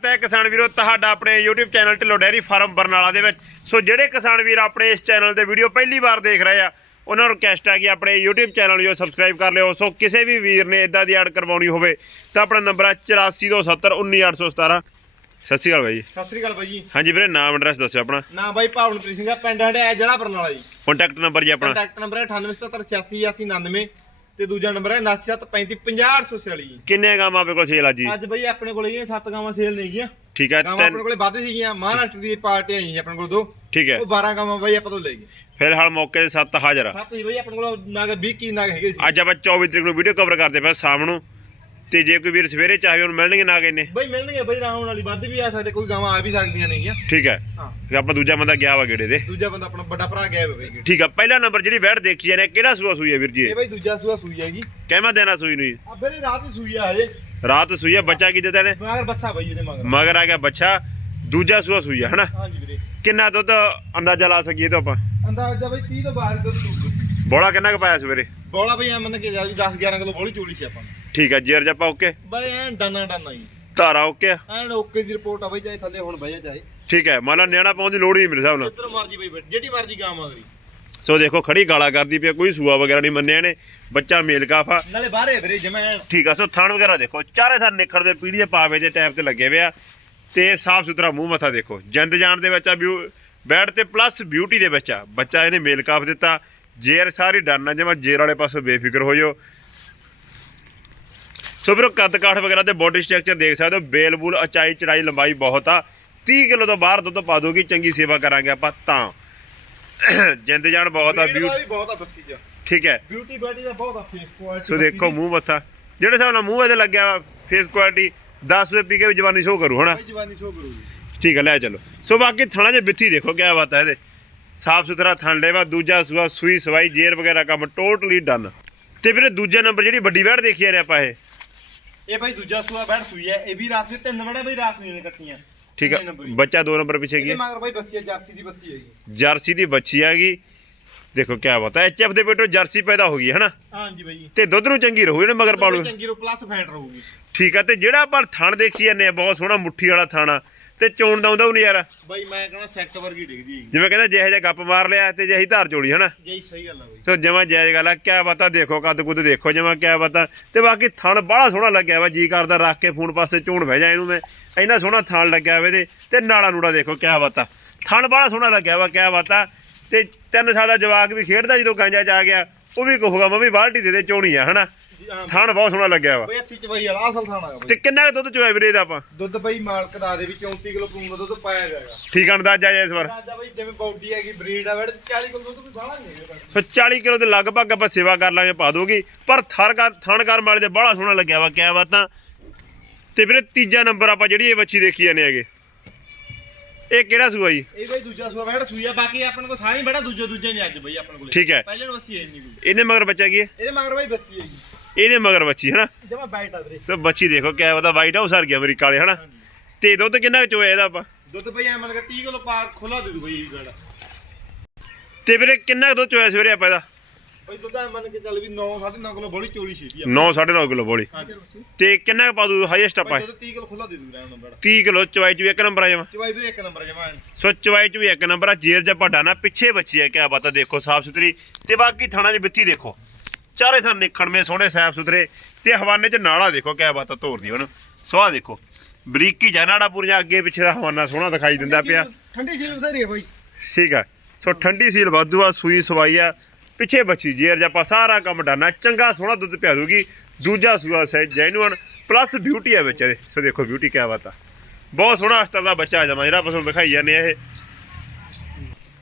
ਸਵਾਗਤ ਹੈ ਕਿਸਾਨ ਵੀਰੋ ਤੁਹਾਡਾ ਆਪਣੇ YouTube channel Dhillon dairy farm Barnala ਦੇ ਵਿੱਚ। ਸੋ ਜਿਹੜੇ ਕਿਸਾਨ ਵੀਰ ਆਪਣੇ ਇਸ ਚੈਨਲ ਤੇ ਵੀਡੀਓ ਪਹਿਲੀ ਵਾਰ ਦੇਖ ਰਹੇ ਆ ਉਹਨਾਂ ਨੂੰ ਰਿਕਵੈਸਟ ਹੈ ਕਿ ਆਪਣੇ YouTube ਚੈਨਲ ਨੂੰ ਸਬਸਕ੍ਰਾਈਬ ਕਰ ਲਿਓ। ਸੋ ਕਿਸੇ ਵੀ ਵੀਰ ਨੇ ਇਦਾਂ ਦੀ ਐਡ ਕਰਵਾਉਣੀ ਹੋਵੇ ਤਾਂ ਆਪਣਾ ਨੰਬਰ ਹੈ 8427191817 ਸਤਿ ਸ਼੍ਰੀ ਅਕਾਲ ਬਾਈ ਜੀ। ਸਤਿ ਸ੍ਰੀ ਅਕਾਲ ਬਾਈ ਜੀ। ਹਾਂਜੀ ਵੀਰੇ ਨਾਮ ਐਡਰੈਸ ਦੱਸਿਓ ਆਪਣਾ। ਨਾ ਬਾਈ ਭਾਵਨਪ੍ਰੀਤ ਸਿੰਘ ਆ ਪਿੰਡ ਹੰਡਿਆ ਜ਼ਿਲ੍ਹਾ ਬਰਨਾਲਾ ਜੀ। ਕੰਟੈਕਟ ਨੰਬਰ ਜੀ ਆਪਣਾ। ਕੰਟੈਕਟ ਨੰਬਰ ਹੈ 9877868899 ਤੇ ਦੂਜਾ ਨੰਬਰ ਹੈ 9735500846 ਜੀ ਕਿੰਨੇ ਗਾਵਾਂ ਆਪਣੇ ਕੋਲ ਸੇਲ ਆ ਜੀ? ਅੱਜ ਬਾਈ ਆਪਣੇ ਕੋਲ ਇਹ ਸੱਤ ਗਾਵਾਂ ਸੇਲ ਨਹੀਂ ਗਈਆਂ। ਠੀਕ ਹੈ ਗਾਵਾਂ ਤਿੰਨ ਆਪਣੇ ਕੋਲੇ ਵੱਧ ਸੀਗੀਆਂ ਮਹਾਰਾਸ਼ਟਰ ਦੀ ਪਾਰਟੀ ਆਈ ਆਪਣੇ ਕੋਲ ਦੋ। ਠੀਕ ਹੈ। ਉਹ 12 ਗਾਵਾਂ ਬਾਈ ਆਪਾਂ ਤੋਂ ਲੈ ਗਏ। ਫਿਰ ਹਾਲ ਮੌਕੇ ਤੇ 7 ਹਾਜ਼ਰ ਆ। ਸੱਤ ਹੀ ਬਾਈ ਆਪਣੇ ਕੋਲ ਨਾਗ 20 ਕੀ ਨਾਗ ਹੈਗੇ ਸੀ। ਅੱਜ ਆਪਾਂ 24 ਤਰੀਕ ਨੂੰ ਵੀਡੀਓ ਕਵਰ ਕਰਦੇ ਪਏ ਸ਼ਾਮ ਨੂੰ ਤੇ ਜੇ ਕੋਈ ਵੀਰ ਸਵੇਰੇ ਚਾਹੇ ਉਹਨੂੰ ਮਿਲਣਗੇ ਨਾ ਕਿੰਨੇ ਬਾਈ ਮਿਲਣਗੇ ਬਾਈ ਰਾਉਣ ਵਾਲੀ ਵੱਧ ਵੀ ਆ ਸਕਦੇ ਕੋਈ ਗਾਵਾਂ ਆ ਵੀ ਸਕਦੀਆਂ ਨੇਗੀਆਂ। ਠੀਕ ਹੈ। ਹਾਂ। ਤੇ ਆਪਣਾ ਦੂਜਾ ਬੰਦਾ ਗਿਆ ਵਾ ਗੇੜੇ ਦੇ ਦੂਜਾ ਬੰਦਾ ਆਪਣਾ ਵੱਡਾ ਭਰਾ ਗਿਆ ਬਾਈ ਠੀਕ ਆ ਪਹਿਲਾ ਨੰਬਰ ਜਿਹੜੀ ਵੈਟ ਦੇਖੀ ਜਾਂਦੇ ਕਿਹੜਾ ਸੂਆ ਸੂਈ ਹੈ ਵੀਰ ਜੀ? ਇਹ ਬਾਈ ਦੂਜਾ ਸੂਆ ਸੂਈ ਹੈਗੀ। ਕਹਿਮਾ ਦੇਣਾ ਸੂਈ ਨੂੰ ਜੀ। ਆ ਬੇਰੇ ਰਾਤ ਹੀ ਸੂਈ ਆ ਹਜੇ। ਰਾਤ ਸੂਈ ਆ ਬੱਚਾ ਕੀ ਦਿੱਤਾ ਨੇ ਮਗਰ ਬੱਸਾ ਬਾਈ ਇਹਦੇ ਮਗਰ। ਮਗਰ ਆ ਗਿਆ ਬੱਚਾ ਦੂਜਾ ਸੂਆ ਸੂਈ ਆ ਹਨਾ? ਹਾਂਜੀ ਵੀਰੇ। ਕਿੰਨਾ ਦੁੱਧ ਅੰਦਾਜ਼ਾ ਲਾ ਸਕੀਏ ਤੋਂ ਆਪਾਂ? ਅੰਦਾਜ਼ਾ ਬਈ 30 ਤੋਂ ਬਾਹਰ ਦੁੱਧ ਦੂਗਾ ਬੋਲਾ ਕਿੰਨਾ ਕੁ ਪਾਇਆ ਸਵੇਰੇ? ਬੋਲਾ ਬਈ ਐ ਮੰਨ ਕੇ ਚੱਲ ਵੀ 10 11 ਕਿਲੋ ਬੋਲੀ ਚੋਲੀ ਸੀ ਆਪਾਂ ਨੂੰ। ਠੀਕ ਆ ਜੇਰ ਜੱਪਾ ਓਕੇ ਬਈ ਐਨ ਡਾਨਾ ਡਾਨਾ ਜੀ। ਧਾਰਾ ਓਕੇ ਆ? ਐਨ ਓਕੇ ਦੀ ਰਿਪੋਰਟ ਆ ਬਈ ਚਾਹੇ ਥੱਲੇ ਹੁਣ ਬਈ ਚਾਹੇ। ਠੀਕ ਹੈ ਮੰਨ ਲਾ ਨਿਆਣਾ ਪਾਉਣ ਦੀ ਲੋੜ ਹੀ ਨਹੀਂ ਮੇਰੇ ਹਿਸਾਬ ਨਾਲ। ਜਿੱਧਰ ਮਰਜ਼ੀ ਬਈ ਬੈਠ ਜਿਹੜੀ ਮਰਜ਼ੀ ਗਾਂ ਮਗਰੀ ਸੋ ਦੇਖੋ ਖੜੀ ਗਾਲਾ ਕਰਦੀ ਪਈ ਕੋਈ ਸੂਆ ਵਗੈਰਾ ਨਹੀਂ ਮੰਨਿਆ ਨੇ ਬੱਚਾ ਮੇਲ ਕਾਫਾ। ਨਾਲੇ ਬਾਹਰੇ ਵੀਰੇ ਜਮੈਂ ਐਨ। ਠੀਕ ਆ ਸੋ ਥਣ ਵਗੈਰਾ ਦੇਖੋ ਚਾਰੇ ਥਣ ਨਿਖੜਦੇ ਪੀੜੀ ਦੇ ਪਾਵੇ ਦੇ ਟੈਪ ਤੇ ਲੱਗੇ ਹੋਏ ਆ। ਤੇ ਸਾਫ਼ ਸੁਥਰਾ ਮੂੰਹ ਮੱਥਾ ਦੇਖੋ। ਜਿੰਦ ਜਾਨ ਦੇ ਵਿੱਚ ਆ ਬੈਡ ਤੇ ਪਲੱਸ ਬਿਊਟੀ ਦੇ ਵਿੱਚ ਆ। ਬੱਚਾ ਇਹਨੇ ਮੇਲ ਕਾਫ ਦਿੱਤਾ। ਜੇਰ ਸਾਰੀ ਆ ਜਿਵੇਂ ਜੇਰ ਵਾਲੇ ਪਾਸੋਂ ਬੇਫਿਕਰ ਹੋ ਜਾਓ। ਸੋ ਵੀਰੋ ਕੱਦ ਕਾਠ ਵਗੈਰਾ ਤੇ ਬੋਡੀ ਸਟਰਕਚਰ ਦੇਖ ਸਕਦੇ ਹੋ। ਬੇਲ ਬੂਲ ਉਚਾਈ ਚੜਾਈ ਲੰਬਾਈ ਬਹੁਤ ਆ। 30 ਕਿਲੋ ਤੋਂ ਬਾਹਰ ਦੁੱਧ ਪਾ ਦੋਗੀ ਚੰਗੀ ਸੇਵਾ ਕਰਾਂਗੇ ਆਪਾਂ ਤਾਂ। ਜਿੰਦ ਜਾਨ ਬਹੁਤ ਆ ਬਿਊਟੀ ਬਹੁਤ ਆ ਬੱਸੀ ਚ ਠੀਕ ਹੈ। ਬਿਊਟੀ ਬਾਡੀ ਦਾ ਬਹੁਤ ਆ ਫੇਸ ਕੁਆਲਿਟੀ ਸੋ ਦੇਖੋ ਮੂੰਹ ਮੱਥਾ। ਜਿਹੜੇ ਹਿਸਾਬ ਨਾਲ ਮੂੰਹ ਇਹਦੇ ਲੱਗਿਆ ਫੇਸ ਕੁਆਲਿਟੀ 10 ਰੁਪਏ ਪੀ ਕੇ ਵੀ ਜਵਾਨੀ ਸ਼ੋ ਕਰੂ ਬਈ ਜਵਾਨੀ ਸ਼ੋ ਕਰੂਗੀ। ਠੀਕ ਹੈ ਲੈ ਚਲੋ। ਸੋ ਬਾਕੀ ਥਣਾ 'ਚ ਬਿੱਥੀ ਦੇਖੋ ਕਿਆ ਬਾਤ ਹੈ ਇਹਦੇ। ਸਾਫ਼ ਸੁਥਰਾ ਥਣ ਲੈਵਾ ਦੂਜਾ ਸੂਆ ਸੂਈ ਸਵਾਈ ਜੇਰ ਵਗੈਰਾ ਕੰਮ ਟੋਟਲੀ ਡਨ ਤੇ ਵੀਰੇ ਦੂਜੇ ਨੰਬਰ ਜਿਹੜੀ ਵੱਡੀ ਵੈੜ ਦੇਖੀ ਆ ਨੇ ਆਪਾਂ ਇਹ। ਇਹ ਬਈ ਦੂਜਾ ਸੂਆ ਬੈਠ ਸੂਈ ਹੈ ਇਹ ਵੀ ਰਾਤ ਦੇ ਤਿੰਨ ਵੜੇ ਬਈ ਰਾਤ ਨੂੰ ਕੱਟੀਆਂ। ਠੀਕ ਹੈ। ਬੱਚਾ ਦੋ ਨੰਬਰ ਪਿੱਛੇ ਇਹਦੇ ਕੀ ਮਗਰ ਬਈ ਬੱਸੀ ਹੈ ਜਰਸੀ ਦੀ ਬੱਸੀ ਹੈਗੀ। ਜਰਸੀ ਦੀ ਬੱਚੀ ਹੈਗੀ ਦੇਖੋ ਕਿਆ ਬਾਤ ਐਚਐਫ ਦੇ ਪੇਟੋਂ ਜਰਸੀ ਪੈਦਾ ਹੋ ਗਈ ਹੈ ਹਨਾ? ਹਾਂਜੀ ਬਈ ਤੇ ਦੁੱਧ ਨੂੰ ਚੰਗੀ ਰਹੂ ਇਹਨੇ ਮਗਰ ਪਾਲੂ ਚੰਗੀ ਰੋ ਪਲੱਸ ਫੈਟ ਰਹੂਗੀ। ਠੀਕ ਹੈ ਤੇ ਜਿਹੜਾ ਆਪਾਂ ਥਣ ਦੇਖੀ ਜਾਂਦੇ ਆ ਬਹੁਤ ਸੋਹਣਾ ਮੁੱਠੀ ਵਾਲਾ ਥਾਣਾ ਤੇ ਚੋਣ ਦਾ ਆਉਂਦਾ ਉਹ ਨਜ਼ਾਰਾ ਬਈ ਮੈਂ ਕਹਿੰਦਾ ਸੈਕਟ ਵਰਗੀ ਡਿੱਗਦੀ ਜਿਵੇਂ ਕਹਿੰਦਾ ਜਿਹੇ ਜਿਹਾ ਗੱਪ ਮਾਰ ਲਿਆ ਤੇ ਜਿਹੀ ਧਾਰ ਚੋਲੀ ਹਨਾ? ਜਈ ਸਹੀ ਗੱਲ ਆ ਬਈ। ਸੋ ਜਮਾ ਜਾਇਜ਼ ਗੱਲ ਆ ਕਿਆ ਬਾਤਾਂ ਦੇਖੋ ਕੱਦ ਕੁੱਦ ਦੇਖੋ ਜਮਾ ਕਿਆ ਬਾਤਾਂ। ਤੇ ਬਾਕੀ ਥਣ ਬੜਾ ਸੋਹਣਾ ਲੱਗਿਆ ਵਾ ਜੀ ਕਰਦਾ ਰੱਖ ਕੇ ਫੋਨ ਪਾਸੇ ਝੋਣ ਬਹਿ ਜਾ ਇਹਨੂੰ ਮੈਂ। ਇੰਨਾ ਸੋਹਣਾ ਥਣ ਲੱਗਿਆ ਵਾ ਇਹਦੇ ਤੇ ਨਾੜਾ ਨੂੜਾ ਦੇਖੋ ਕਿਆ ਬਾਤਾਂ। ਥਣ ਬੜਾ ਸੋਹਣਾ ਲੱਗਿਆ ਵਾ ਕਿਆ ਬਾਤਾਂ। ਤੇ ਤਿੰਨ ਸਾਲ ਦਾ ਜਵਾਕ ਵੀ ਖੇਡਦਾ ਜਦੋਂ ਗਾਂਜਾ ਚ ਆ ਗਿਆ ਉਹ ਵੀ ਕਹੂਗਾ ਮੰਮੀ ਬਾਲਟੀ ਦੇ ਦੇ ਚੋਣੀ ਆ ਹਨਾ? ਥਣ ਬਹੁਤ ਸੋਹਣਾ ਲੱਗਿਆ ਵਾ। ਬਈ ਹੱਥੀ ਚ ਬਈ ਵਾਲਾ ਅਸਲ ਥਾਣਾ ਤੇ ਬਈ। ਕਿੰਨਾ ਕੁ ਦੁੱਧ ਚੋਇਆ ਵੀਰੇ ਇਹਦਾ ਆਪਾਂ? ਦੁੱਧ ਬਈ ਮਾਲਕ ਦਾ ਦੇ ਵਿੱਚ 34 ਕਿਲੋ ਪੂੰਗਾ ਦੁੱਧ ਪਾਇਆ ਜਾਏਗਾ। ਠੀਕ ਆ ਅੰਦਾਜ਼ਾ ਜਿਹਾ ਇਸ ਵਾਰ। ਰਾਜਾ ਬਈ ਜਿਵੇਂ ਬੌਡੀ ਹੈਗੀ ਬਰੀਡ ਆ ਵੜ 40 ਕਿਲੋ ਦੁੱਧ ਵੀ ਬਾਹਲਾ ਨਹੀਂ ਹੈਗਾ। ਸੋ 40 ਕਿਲੋ ਦੇ ਲਗਭਗ ਆਪਾਂ ਸੇਵਾ ਕਰ ਲਾਂਗੇ ਪਾ ਦੋਗੀ। ਪਰ ਥਰਕਾਰ ਥਣਕਾਰ ਵਾਲੇ ਦੇ ਬੜਾ ਸੋਹਣਾ ਲੱਗਿਆ ਵਾ ਕਿਆ ਬਾਤਾਂ ਤੇ ਵੀਰੇ ਤੀਜਾ ਨੰਬਰ ਆਪਾਂ ਜਿਹੜੀ ਇਹ ਬੱਚੀ ਦੇਖੀ ਜਾਂਦੇ ਹੈਗੇ। ਇਹ ਕਿਹੜਾ ਸੂਆ ਜੀ? ਇਹ ਬਈ ਦੂਜਾ ਸੂਆ ਬੈਠ ਸੂਈ ਆ ਬਾਕੀ ਆਪਣੇ ਕੋਲ ਸਾਰੇ ਬੜਾ ਦੂਜਾ ਦੂਜਾ ਨਹੀਂ ਅੱਜ ਬਈ ਆਪਣੇ ਕੋਲ। ਠੀਕ ਹੈ। ਪਹਿਲੇ ਨੂੰ ਅਸੀਂ ਇਹ ਨਹੀਂ ਕੋਈ। ਇਹਦੇ ਮਗਰ ਬੱਚਾ ਕੀ ਹੈ? ਇਹਦੇ ਮਗਰ ਬਈ ਬੱਸੀ ਹੈਗੀ ਇਹਦੇ ਮਗਰ ਬੱਚੀ ਹਨਾ? ਜਮਾ ਬਾਈਟ ਆ ਵੀਰੇ। ਸੋ ਬੱਚੀ ਦੇਖੋ ਕਿਆ ਪਤਾ ਵਾਈਟ ਹਾਊਸ ਸਰ ਗਿਆ ਅਮਰੀਕਾ ਵਾਲੇ ਹਨਾ ਤੇ ਦੁੱਧ ਕਿੰਨਾ ਚੋਇਆ ਇਹਦਾ ਆਪਾਂ? ਦੁੱਧ ਬਈ ਐ ਮਨ ਕੇ 30 ਕਿਲੋ ਪਾ ਖੁੱਲਾ ਦੇ ਦੂ ਬਈ ਇਹ ਗੜ ਤੇ ਵੀਰੇ ਕਿੰਨਾ ਦੁੱਧ ਚੋਇਆ ਸਵੇਰੇ ਆਪਾਂ ਇਹਦਾ? ਬਈ ਦੁੱਧ ਐ ਮਨ ਕੇ ਚੱਲ ਵੀ 9 9.5 ਕਿਲੋ ਬੜੀ ਚੋਰੀ ਸੀ ਦੀ 9 9.5 ਕਿਲੋ ਬੋਲੀ। ਤੇ ਕਿੰਨਾ ਕੁ ਪਾ ਦੂ ਹਾਈਐਸਟ ਆਪਾਂ ਦੁੱਧ 30 ਕਿਲੋ ਖੁੱਲਾ ਦੇ ਦੂ ਰਹਿਣ ਨੰਬਰ। 30 ਕਿਲੋ ਚਵਾਈ ਚ ਵੀ ਇੱਕ ਨੰਬਰ ਆ ਜਾਵਾਂ ਚਵਾਈ ਵੀਰੇ ਇੱਕ ਨੰਬਰ ਜਮਾ ਸੋ ਚਵਾਈ ਚ ਵੀ ਇੱਕ ਨੰਬਰ ਆ ਜੇਰ ਜਾਂ ਪੱਡਾ ਨਾ ਪਿੱਛੇ ਬੱਚੀ ਹੈ ਕਿਆ ਬਾਤ ਦੇਖੋ ਸਾਫ਼ ਸੁਥਰੀ ਤੇ ਬਾਕੀ ਥਾਣਾ 'ਚ ਬਿੱਤੀ ਦੇਖੋ। ਚਾਰੇ ਥਾਂ ਨਿਖੜਵੇਂ ਸੋਹਣੇ ਸਾਫ਼ ਸੁਥਰੇ। ਤੇ ਹਵਾਨੇ 'ਚ ਨਾਲਾ ਦੇਖੋ ਕਿਆ ਬਾਤ ਤੋਰਦੀ ਉਹਨੂੰ। ਸਵਾਹ ਦੇਖੋ। ਬਰੀਕੀ ਜਾਂ ਨਾੜਾ ਪੂਰੀਆਂ ਅੱਗੇ ਪਿੱਛੇ ਦਾ ਹਵਾਨਾ ਸੋਹਣਾ ਦਿਖਾਈ ਦਿੰਦਾ ਪਿਆ। ਠੰਡੀ ਸੀ ਬਥੇਰੀ ਹੈ ਬਈ। ਠੀਕ ਆ। ਸੋ ਠੰਡੀ ਸੀਲ ਵਾਧੂ ਆ ਸੂਈ ਸਵਾਈ ਆ। ਪਿੱਛੇ ਬੱਚੀ ਜੇਰ ਜਾਪਾ ਸਾਰਾ ਕੰਮ ਡਾਨਾ ਚੰਗਾ ਸੋਹਣਾ ਦੁੱਧ ਪਿਆ ਦੂਗੀ। ਦੂਜਾ ਸੂਆ ਸੈ ਜੈਨੂਅਨ ਪਲੱਸ ਬਿਊਟੀ ਆ ਵਿੱਚ ਇਹਦੇ। ਸੋ ਦੇਖੋ ਬਿਊਟੀ ਕਿਆ ਬਾਤ ਆ। ਬਹੁਤ ਸੋਹਣਾ ਅਸਤਰ ਦਾ ਬੱਚਾ ਆ ਜਾਵਾਂ ਜਿਹੜਾ ਤੁਹਾਨੂੰ ਦਿਖਾਈ ਜਾਂਦੇ ਆ ਇਹ।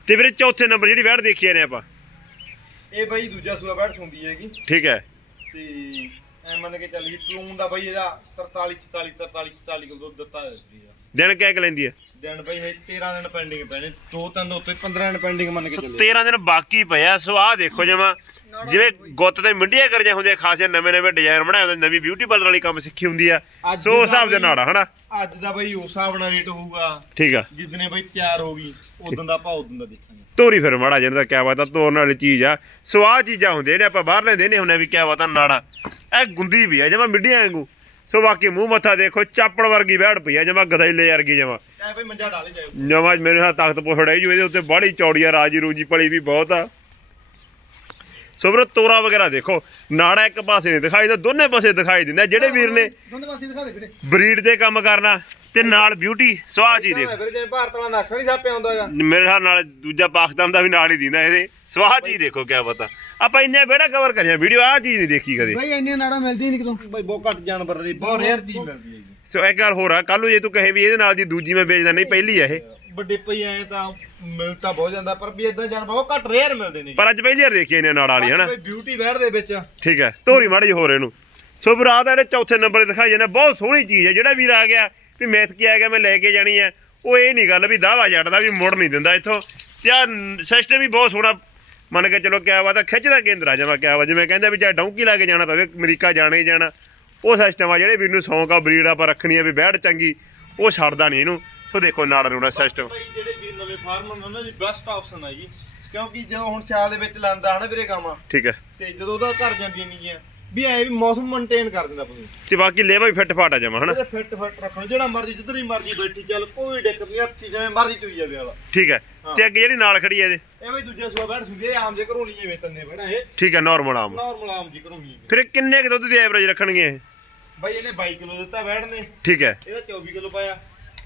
ਤੇ ਵੀਰੇ ਚੌਥੇ ਨੰਬਰ ਜਿਹੜੀ ਵੈੜ ਦੇਖੀ ਜਾਂਦੇ ਆਪਾਂ। ਇਹ ਬਈ ਦੂਜਾ ਸੂਆ ਬੈਠ ਸੁੰਦੀ ਹੈਗੀ। ਠੀਕ ਹੈ। ਤੇ ਐ ਮੰਨ ਕੇ ਚੱਲ ਵੀ ਟਲੂਨ ਦਾ ਬਈ ਇਹਦਾ 47 44 43 44 ਕਿਲੋ ਦੁੱਧ ਦਿੱਤਾ ਜੀ ਦਿਨ ਕਹਿ ਕੇ ਲੈਂਦੀ ਹੈ? ਦਿਨ ਬਈ ਇਹ 13 ਦਿਨ ਪੈਂਡਿੰਗ ਪੈਣੇ। ਦੋ ਤਿੰਨ ਉੱਤੇ 15 ਦਿਨ ਪੈਂਡਿੰਗ ਮੰਨ ਕੇ ਚੱਲੇ 13 ਦਿਨ ਬਾਕੀ ਪਿਆ ਸੋ ਆਹ ਦੇਖੋ ਜਮਾ ਜਿਵੇਂ ਗੁੱਤ ਤੇ ਮਿੰਡੀਆਂ ਕਰਜੇ ਹੁੰਦੇ ਆ ਖਾਸੇ ਨਵੇਂ ਨਵੇਂ ਡਿਜ਼ਾਈਨ ਬਣਾਏ ਹੁੰਦੇ ਨਵੀਂ ਬਿਊਟੀ ਪਾਰਲਰ ਵਾਲੀ ਕੰਮ ਸਿੱਖੀ ਹੁੰਦੀ ਆ। ਅੱਜ ਸੋ ਉਸ ਦਾ ਹਿਸਾਬ ਦੇ ਨਾਲ ਆ, ਹਨਾ? ਅੱਜ ਦਾ ਬਈ ਉਸ ਹਿਸਾਬ ਨਾਲ ਰੇਟ ਹੋਊਗਾ। ਠੀਕ ਆ। ਜਿੱਦਨੇ ਬਈ ਤਿਆਰ ਹੋ ਗਈ ਉਦੋਂ ਦਾ ਆਪਾਂ ਉਦੋਂ ਦਾ ਦੇਖਾਂਗੇ। ਤੋਰੀ ਫਿਰ ਮਾੜਾ ਜਿਹਾ ਦਾ ਕਿਆ ਬਾਤ ਆ ਤੋਰਨ ਵਾਲੀ ਚੀਜ਼ ਆ। ਸੋ ਆਹ ਚੀਜ਼ਾਂ ਹੁੰਦੀਆਂ ਜਿਹੜੇ ਆਪਾਂ ਬਾਹਰ ਲੈਂਦੇ ਨੇ ਹੁੰਨੇ ਵੀ ਕਿਆ ਬਾਤ ਆ ਨਾੜਾ। ਇਹ ਗੁੰਦੀ ਵੀ ਆ ਜਿਵੇਂ ਮਿੱਡੀਆਂ ਵਾਂਗੂ। ਸੋ ਬਾਕੀ ਮੂੰਹ ਮੱਥਾ ਦੇਖੋ ਚਾਪੜ ਵਰਗੀ ਬੈੜ ਪਈ ਆ ਜਮਾ ਗਧੈਲੇ ਵਰਗੀ ਜਮਾ। ਐ ਬਈ ਮੰਜਾ ਡਾਲੇ ਜਾਓ ਜਮਾ ਮੇਰੇ ਨਾਲ ਤਖਤ ਪੋਛੜਾਈ ਜੂ ਇਹਦੇ ਉੱਤੇ ਬੜੀ ਚੌੜੀ ਆ ਰਾਜੀ ਰੂਜੀ ਪਲੀ ਵੀ ਬਹੁਤ ਆ। ਸੋ ਵੀਰੋ ਤੋਰਾ ਵਗੈਰਾ ਦੇਖੋ। ਨਾੜਾ ਇੱਕ ਪਾਸੇ ਨਹੀਂ ਦਿਖਾਈ ਦਿੰਦਾ ਦੋਨੇ ਪਾਸੇ ਦਿਖਾਈ ਦਿੰਦਾ। ਜਿਹੜੇ ਵੀਰ ਨੇ ਦੋਨੇ ਪਾਸੇ ਦਿਖਾ ਦੇ ਵੀਰੇ। ਬਰੀਡ ਦੇ ਕੰਮ ਕਰਨਾ ਤੇ ਨਾਲ ਬਿਊਟੀ ਸਵਾਹ ਜੀ ਦੇਖੋ। ਵੀਰੇ ਜਿਵੇਂ ਭਾਰਤ ਵਾਲਾ ਨਕਸ਼ਾ ਨਹੀਂ ਛਾਪਿਆ ਹੁੰਦਾ ਹੈਗਾ। ਮੇਰੇ ਨਾਲ ਨਾਲ ਦੂਜਾ ਪਾਕਿਸਤਾਨ ਦਾ ਵੀ ਨਾਲ ਹੀ ਦਿੰਦਾ ਇਹਦੇ ਸਵਾਹ ਜੀ ਦੇਖੋ ਕਿਆ ਪਤਾ। ਆਪਾਂ ਇੰਨੇ ਬੇੜਾ ਕਵਰ ਕਰਿਆ ਵੀਡੀਓ ਆ ਚੀਜ਼ ਨਹੀਂ ਦੇਖੀ ਕਦੇ। ਬਈ ਇੰਨੀਆਂ ਨਾੜਾਂ ਮਿਲਦੀਆਂ ਨਹੀਂ ਕਿਤੋਂ। ਬਈ ਬਹੁਤ ਘੱਟ ਜਾਨਵਰ ਦੀ ਬਹੁਤ ਰੇਅਰ ਚੀਜ਼ ਮਿਲਦੀ ਹੈ ਸੋ ਇੱਕ ਗੱਲ ਹੋਰ ਆ ਕੱਲ ਨੂੰ ਜੇ ਤੂੰ ਕਹੇ ਵੀ ਇਹਦੇ ਨਾਲ ਦੀ ਦੂਜੀ ਮੈਂ ਵੇਚਦਾ ਨਹੀਂ ਪਹਿਲੀ ਆ ਇਹ। ਵੱਡੇ ਪਈ ਆਏ ਤਾਂ ਮਿਲ ਤਾਂ ਬਹੁਤ ਜਾਂਦਾ ਪਰ ਵੀ ਇਦਾਂ ਜਾਨਵਰ ਬਹੁਤ ਘੱਟ ਰੇਅਰ ਮਿਲਦੇ ਨੇ ਜੀ। ਪਰ ਅੱਜ ਪਹਿਲੀ ਵਾਰ ਦੇਖੀ ਇਹਨੇ ਨਾੜ ਵਾਲੀ ਹਨਾ? ਬਿਊਟੀ ਬੈਡ ਦੇ ਵਿੱਚ। ਠੀਕ ਹੈ ਧੋਰੀ ਮਾੜੀ ਜਿਹੀ ਹੋਰ ਇਹਨੂੰ। ਸੋ ਬਰਾਤ ਜਿਹੜੇ ਚੌਥੇ ਨੰਬਰ ਤੇ ਦਿਖਾਈ ਜਾਂਦਾ ਬਹੁਤ ਸੋਹਣੀ ਚੀਜ਼ ਹੈ ਜਿਹੜਾ ਵੀਰ ਆ ਗਿਆ ਵੀ ਮੈਥ ਕੀ ਆ ਗਿਆ ਮੈਂ ਲੈ ਕੇ ਜਾਣੀ ਹੈ। ਉਹ ਇਹ ਨਹੀਂ ਗੱਲ ਵੀ ਦਾਵਾ ਜੱਟ ਦਾ ਵੀ ਮੁੜ ਨਹੀਂ ਦਿੰਦਾ ਇੱਥੋਂ। ਤੇ ਆ ਸਿਸਟਮ ਵੀ ਬਹੁਤ ਸੋਹਣਾ। ਮੰਨ ਕੇ ਚਲੋ ਕਿਆ ਵਾ ਤਾਂ ਖਿੱਚਦਾ ਕੇਂਦਰ ਆ ਜਾਵਾ ਕਿਆ ਵਾ ਜਿਵੇਂ ਕਹਿੰਦੇ ਵੀ ਚਾਹੇ ਡੌਂਕੀ ਲਾ ਕੇ ਜਾਣਾ ਪਵੇ ਅਮਰੀਕਾ ਜਾਣਾ ਜਾਣਾ। ਉਹ ਸਿਸਟਮ ਆ ਜਿਹੜੇ ਵੀਰ ਨੂੰ ਸੌਂਕ ਆ ਬਰੀਡ ਆਪਾਂ ਰੱਖਣੀ ਆ ਵੀ ਬੈੜ ਚੰਗੀ ਉਹ ਛੱਡਦਾ ਨਹੀਂ ਇਹਨੂੰ। ਸੋ ਦੇਖੋ ਨਾੜਾ ਨੂੜਾ ਸਿਸਟਮ। ਜਿਹੜੇ ਵੀ ਨਵੇਂ ਫਾਰਮਰ ਨੇ ਉਹਨਾਂ ਦੀ ਬੈਸਟ ਆਪਸ਼ਨ ਹੈ ਜੀ। ਕਿਉਂਕਿ ਜਦੋਂ ਹੁਣ ਸਿਆਲ ਦੇ ਵਿੱਚ ਲਾਂਦਾ ਹਨਾ ਵੀਰੇ ਕੰਮ ਠੀਕ ਹੈ। ਤੇ ਜਦੋਂ ਉਹਦਾ ਘਰ ਜਾਂਦੀਆਂ ਨਹੀਂ ਆ ਵੀ ਐ ਵੀ ਮੌਸਮ ਮੇਨਟੇਨ ਕਰ ਦਿੰਦਾ ਪਸ਼ੂ ਤੇ ਬਾਕੀ ਲੇਵਾ ਵੀ ਫਿੱਟ ਫਾਟ ਆ ਜਾਵਾ ਹਨਾ। ਫਿੱਟ ਫਿੱਟ ਰੱਖਣ ਜਿਹੜਾ ਮਰਜ਼ੀ ਜਿੱਧਰ ਹੀ ਮਰਜ਼ੀ ਬੈਠੀ ਚੱਲ ਕੋਈ ਦਿੱਕਤ ਨਹੀਂ ਹੱਥੀ ਜਿਵੇਂ ਮਰਜ਼ੀ ਚੁਈ ਜਾਵੇ ਵਾਲਾ ਠੀਕ ਹੈ। ਤੇ ਅੱਗੇ ਜਿਹੜੀ ਨਾਲ ਖੜੀ ਹੈ ਇਹਦੇ? ਇਹ ਵੀ ਦੂਜਾ ਸੂਆ ਬੈਠ ਸੁਦੇ ਆਮ ਦੇ ਘਰੋਂ ਲਈਏ ਤੰਨੇ ਬੜਾ ਇਹ। ਠੀਕ ਹੈ ਨਾਰਮਲ ਆਮ। ਨਾਰਮਲ ਆਮ ਜੀ ਘਰੋਂ ਲਈਏ ਫਿਰ ਕਿੰਨੇ ਕੁ ਦੁੱਧ ਦੀ ਐਵਰੇਜ ਰੱਖਣਗੇ ਇਹ? ਬਾਈ ਇਹਨੇ 22 ਕਿਲੋ ਦਿੱਤਾ ਬੈਠ ਨੇ। ਠੀਕ ਹੈ। ਇਹਦਾ 24 ਕਿਲੋ ਪਾਇਆ।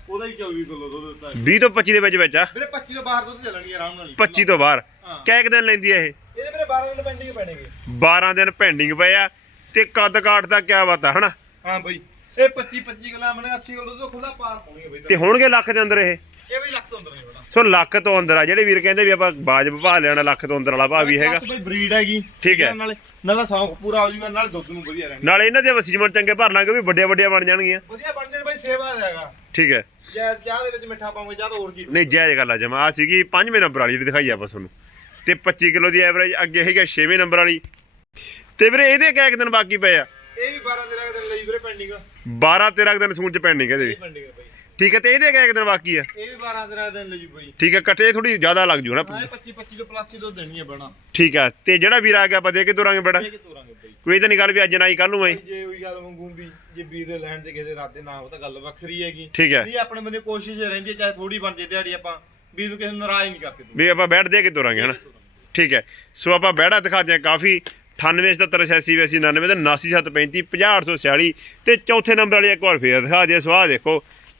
ਉਹਦਾ ਵੀ 24 ਕਿਲੋ ਦੁੱਧ ਦਿੱਤਾ 20 ਤੋਂ 25 ਦੇ ਵਿੱਚ ਵਿੱਚ ਆ। ਵੀਰੇ 25 ਤੋਂ ਬਾਹਰ ਦੁੱਧ ਚੱਲਣੀ ਆਰਾਮ ਨਾਲ। ਹੀ। 25 ਤੋਂ ਬਾਹਰ। ਹਾਂ। ਕਿਆ ਇੱਕ ਦਿਨ ਲੈਂਦੀ ਆ ਇਹ? ਇਹਦੇ ਵੀਰੇ 12 ਦਿਨ ਪੈਂਡਿੰਗ ਪੈਣਗੇ। 12 ਦਿਨ ਪੈਂਡਿੰਗ ਪਏ ਆ ਤੇ ਕੱਦ ਕਾਠ ਦਾ ਕਿਆ ਬਾਤ ਆ ਹਨਾ? ਹਾਂ ਬਾਈ। ਇਹ 25 25 ਕਿਲੋ ਮਨੇ 80 ਕਿਲੋ ਦੁੱਧ ਖੁੱਲਾ ਪਾਰ ਪਾਉਣੀ ਬਈ। ਤੇ ਹੋਣਗੇ ਲੱਖ ਦੇ ਅੰਦਰ ਇਹ? ਇਹ ਵੀ ਲੱਖ ਤੋਂ ਅੰਦਰ ਨਹੀਂ ਸੋ ਲੱਖ ਤੋਂ ਅੰਦਰ ਆ। ਜਿਹੜੇ ਵੀਰ ਕਹਿੰਦੇ ਵੀ ਆਪਾਂ ਬਾਜ ਵਿਭਾ ਲੈਣਾ ਲੱਖ ਤੋਂ ਅੰਦਰ ਵਾਲਾ ਭਾਅ ਵੀ ਹੈਗਾ। ਬਈ ਬਰੀਡ ਹੈਗੀ। ਠੀਕ ਹੈ। ਨਾਲੇ ਨਾਲੇ ਸੌਂਕ ਪੂਰਾ ਹੋ ਜੂਗਾ ਨਾਲ ਦੁੱਧ ਨੂੰ ਵਧੀਆ ਰਹਿਣਾ। ਨਾਲੇ ਇਹਨਾਂ ਦੇ ਵਸੀਮਣ ਚੰਗੇ ਭਰਨਾ ਕਿ ਵੀ ਵੱਡੇ ਵੱਡੀਆਂ ਬਣ ਜਾਣਗੀਆਂ। ਵਧੀਆ ਬਣਦੇ ਨੇ ਬਾਈ ਸੇਵਾ ਹੈਗਾ। ਠੀਕ ਹੈ। ਜਾਂ ਚਾਹ ਦੇ ਵਿੱਚ ਮਿੱਠਾ ਪਾਉਂਗੇ ਜਾਂ ਤਾਂ ਹੋਰ ਕੀ। ਨਹੀਂ ਜਾਇਜ਼ ਗੱਲ ਆ ਜਮਾ। ਆ ਸੀਗੀ ਪੰਜਵੇਂ ਨੰਬਰ ਵਾਲੀ ਜਿਹੜੀ ਦਿਖਾਈ ਆਪਾਂ ਤੁਹਾਨੂੰ। ਤੇ 25 ਕਿਲੋ ਦੀ ਐਵਰੇਜ ਅੱਗੇ ਹੈਗਾ 6ਵੇਂ ਨੰਬਰ ਵਾਲੀ। ਤੇ ਵੀਰੇ ਇਹਦੇ ਕਿਆ ਇੱਕ ਦਿਨ ਬਾਕੀ ਪਏ ਆ? ਇਹ ਵੀ 12 13 ਦਿਨ ਲਈ ਵੀਰੇ ਪੈਂਡਿੰਗ 12 13 ਦਿਨ ਸੂਣ ਚ ਪੈਂਡਿੰਗ ਇਹਦੇ ਵੀ। ਪੈਂਡਿੰਗ ਠੀਕ ਹੈ ਤੇ ਇਹਦੇ ਇੱਕ ਦਿਨ ਬਾਕੀ ਆ? ਇਹ ਵੀ 12 13 ਦਿਨ ਲਈ ਬਾਈ। ਠੀਕ ਹੈ ਕੱਟੇ ਥੋੜੀ ਜ਼ਿਆਦਾ ਲੱਗ ਜੂ ਨਾ। ਹਾਂ ਇਹ 25 25 ਤੋਂ ਪਲੱਸ ਦੁੱਧ ਦੇਣੀ ਹੈ ਬਣਾ। ਠੀਕ ਹੈ ਤੇ ਜਿਹੜਾ ਵੀਰ ਆ ਗਿਆ ਆਪਾਂ ਦੇ ਕੇ ਤੁਰਾਂਗੇ ਬੜਾ ਇਹ ਕਿ ਤੋਰਾਂਗੇ ਬਾਈ। ਕੋਈ ਤਾਂ ਨਹੀਂ ਗੱਲ ਵੀ ਅੱਜ ਨਾ ਹੀ ਕੱਲ ਨੂੰ ਆਈ। ਜੇ ਉਹੀ ਗੱਲ ਮੰਗੂ ਵੀ ਜੇ ਵੀਰ ਦੇ ਲੈਣ ਤੇ ਕਿਸੇ ਦੇ ਰਾਤੇ ਨਾ ਹੋ ਤਾਂ ਗੱਲ ਵੱਖਰੀ ਹੈਗੀ। ਠੀਕ ਹੈ। ਨਹੀਂ ਆਪਣੇ ਬੰਦੇ ਕੋਸ਼ਿਸ਼ ਰਹਿੰਦੀ ਹੈ, ਚਾਹੇ ਥੋੜੀ ਬਣ ਜੇ ਦਿਹਾੜੀ ਆਪਾਂ ਵੀਰ ਨੂੰ ਕਿਸੇ ਨੂੰ ਨਾਰਾਜ਼ ਨਹੀਂ ਕਰਦੇ ਵੀ ਆਪਾਂ ਬੈਠ ਦੇ ਕੇ ਤੁਰਾਂਗੇ ਹਨਾ? ਠੀਕ ਹੈ ਸੋ ਆਪਾਂ ਬੈੜਾ ਦਿਖਾਦੇ ਆ ਕਾਫੀ 9877 88 99 ਤੇ 99735 50846 ਤੇ ਚੌਥੇ ਨੰਬਰ ਵਾਲੀ ਇੱਕ ਵਾਰ ਫੇਰ ਦਿਖਾ ਦਿਆ ਸਵਾਹ ਦੇਖੋ।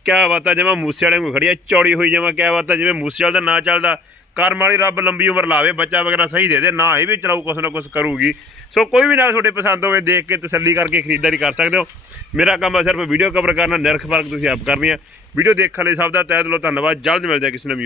ਕਿਆ ਬਾਤਾਂ, ਜਿਵੇਂ ਮੂਸੇ ਵਾਲੇ ਨੂੰ ਖੜੀ ਆ, ਚੌੜੀ ਹੋਈ ਜਿਵੇਂ, ਕਿਆ ਬਾਤਾਂ, ਜਿਵੇਂ ਮੂਸੇ ਵਾਲੇ ਦਾ ਨਾਂ ਚੱਲਦਾ। ਕਰਮ ਵਾਲੀ ਰੱਬ ਲੰਬੀ ਉਮਰ ਲਾਵੇ, ਬੱਚਾ ਵਗੈਰਾ ਸਹੀ ਦੇ ਦੇ, ਨਾ ਇਹ ਵੀ ਚਲਾਊ, ਕੁਛ ਨਾ ਕੁਛ ਕਰੂਗੀ। ਸੋ ਕੋਈ ਵੀ ਨਾ ਤੁਹਾਡੇ ਪਸੰਦ ਹੋਵੇ, ਦੇਖ ਕੇ ਤਸੱਲੀ ਕਰਕੇ ਖਰੀਦਦਾਰੀ ਕਰ ਸਕਦੇ ਹੋ। ਮੇਰਾ ਕੰਮ ਹੈ ਸਿਰਫ ਵੀਡੀਓ ਕਵਰ ਕਰਨਾ, ਨਿਰਖ ਫ਼ਰਕ ਤੁਸੀਂ ਆਪ ਕਰਨੀ ਆ ਵੀਡੀਓ ਦੇਖਣ ਲਈ ਸਭ ਦਾ ਤਹਿ ਦਿਲੋਂ ਧੰਨਵਾਦ। ਜਲਦ ਮਿਲਦੇ ਹਾਂ ਕਿਸੇ ਨਵੀਂ